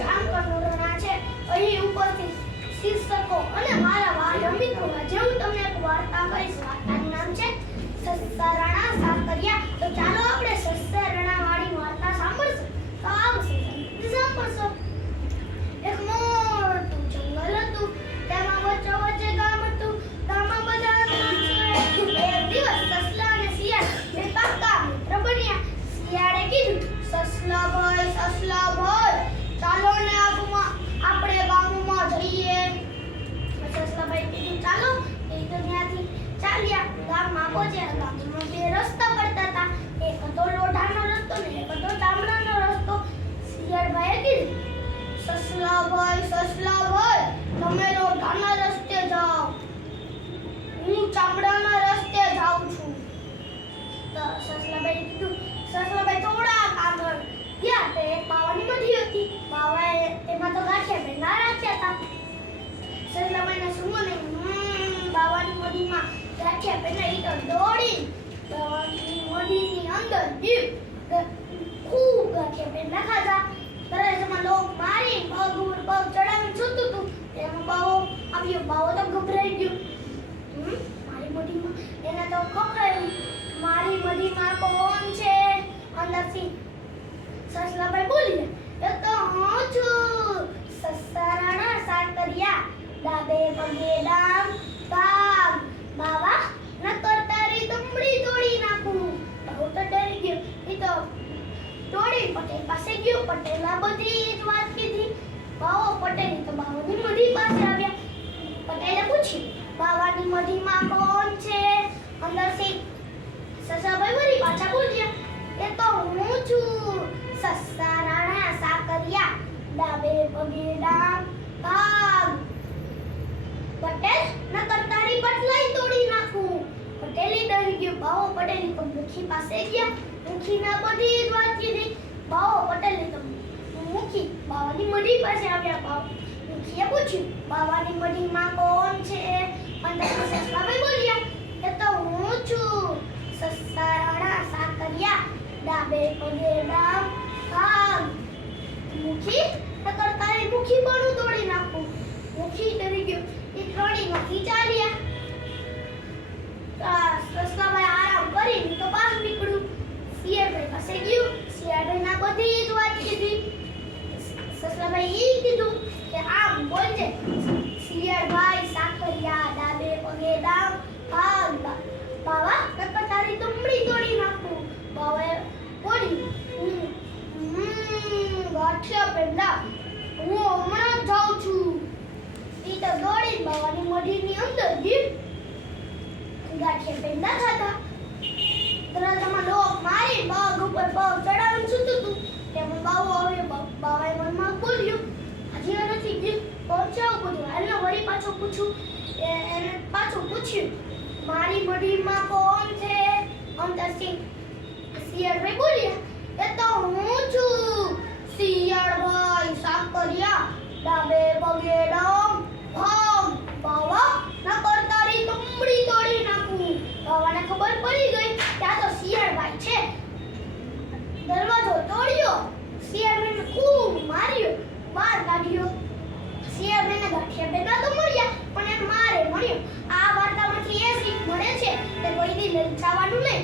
જામકંડોરણા છે અહીં ઉપસ્થિત શિક્ષકો અને મારા વાલા મિત્રો, આજે હું તમને એક વાર્તા કહીશ. વાર્તાનું નામ છે સસ્તા સાકરિયા. તો ચાલો આપણે સસ્તા વાળી વાર્તા સાંભળશું. તો આવશે સાંભળશો. એક મોટું જંગલ હતું, તેમાં વચ્ચે ગામ હતું. ગામમાં બધા માણસો એક દિવસ સસલા અને શિયાળ બે પાક્કા મિત્ર બન્યા. શિયાળે કીધું, સસલા ભાઈ ચાલો ને આપણે ગામમાં જઈએ. સસલાભાઈ કીધું ચાલો. એ તો ત્યાંથી ચાલ્યા. ગામમાં પહોંચ્યા. ગામમાં બે રસ્તા પડતા હતા. એક હતો લોઢાનો રસ્તો ને એક હતો ચામડાનો રસ્તો. શિયાળભાઈએ કીધું, સસલાભાઈ તમે લોઢાના રસ્તે જાઓ, હું ચામડાના રસ્તે જાઉં છું. તો સસલાભાઈએ કીધું. સસલાભાઈ થોડા આગળ ગયા તો એક બાવાની મઢી હતી. બાવાએ એમાં તો ગાંઠિયા ભેગા રાખ્યા હતા. સસલાભાઈને શું નહીં, બાવાની મઢીમાં ગાંઠિયા ભેગા ઈ તો દોડી બાવાની મઢીની અંદર ખૂબ ગાંઠિયા ભેગા ખાધા. તરતમાં લોક મારી પગ ચડાવીને સૂતું હતું. એમાં બાવો આવ્યો. બાવો તો ગભરાઈ ગયો. મારી મઢીમાં એને તો ખખડાયું, મારી મઢીમાં કોણ છે? અંદરથી સસલાભાઈ બોલ્યા, એ તો હું છું, સસરાણા સાકરિયા, ડાબે પગે ડામ ભાગ. બાવા નકર તારી દમડી તોડી નાખું. બહુ તો ડરી ગયો. એ તો તોડી પટેલ પાસે ગયો. પટેલા બધી જ વાત કીધી. બાવો પટેલ તો બાવાની મઢી પાસે આવ્યા. પટેલે પૂછ્યું, બાવાની મઢીમાં કોણ છે? અંદરથી સસલાભાઈ વળી પાછા બોલ્યા, એ તો હું છું, સસરાણા સાકરિયા, ડાબે પગે ડામ ભાગ. પટેલ નકર તારી બટલાઈ તોડી નાખું. પટેલી ડરી ગયો. બાવો પટેલી તો મુખી પાસે ગયા. મુખીના બધી જ વાત કીધી. બાવો પટેલી તો મુખી બાવાની મઢી પાસે આવ્યા. મુખીએ પૂછ્યું, બાવાની મઢીમાં કોણ છે? અંદર સસલાભાઈ બોલ્યા, એ તો હું છું, સસરાણા સાકરિયા, ડાબે પગે ડામ ભાગ. મુખી નકર તારી મુખી પણ તોડી નાખું. મુખી ડરી ગયો. એ ત્રણેય નથી ચાલ્યા. સસલાભાઈ આરામ કરીને તો બહાર નીકળ્યું. શિયાળભાઈ પાસે ગયું. શિયાળભાઈના બધી જ વાત કીધી. સસલાભાઈ એ કીધું કે આમ બોલજે, શિયાળભાઈ સાકરિયા, ડાબે પગે ડામ ભાગ. બાવા નકર તારી દમડી તોડી નાખું. બાવાએ બોલ્યું, ગાંઠિયા પેંડા, હું હમણાં જ જાઉં છું. ઈ તો દોડી બાવાની મઢીની અંદર ગઈ. ગાંઠિયા પેંડા ખાધા. તરતમાં લોક મારી પગ ઉપર પગ ચડાવીને સૂતું હતું. તેમાં બાવો આવ્યો. બાવાએ મનમાં બોલ્યું, હજી નથી ગયું, પહોંચાવું બધું. હાલને વળી પાછું પૂછું. એને પાછું પૂછ્યું, મારી મઢીમાં કોણ છે? અંદરથી શિયાળભાઈ બોલ્યા, એ તો હું છું, શિયાળભાઈ સાકરિયા, ડાબે પગે ડામ ભાગ. બાવા નકર તારી દમડી તોડી નાખું. બાવાને ખબર પડી ગઈ ત્યાં તો શિયાળભાઈ છે. દરવાજો તોડ્યો. શિયાળભાઈને ખૂબ માર્યો, બહાર કાઢ્યો. શિયાળભાઈને ગાંઠિયા ભેગા તો મળ્યા, પણ એ મારે મળ્યો. આ વાર્તામાંથી એ શીખ મળે છે કે કોઈથી લલચાવાનું નહીં.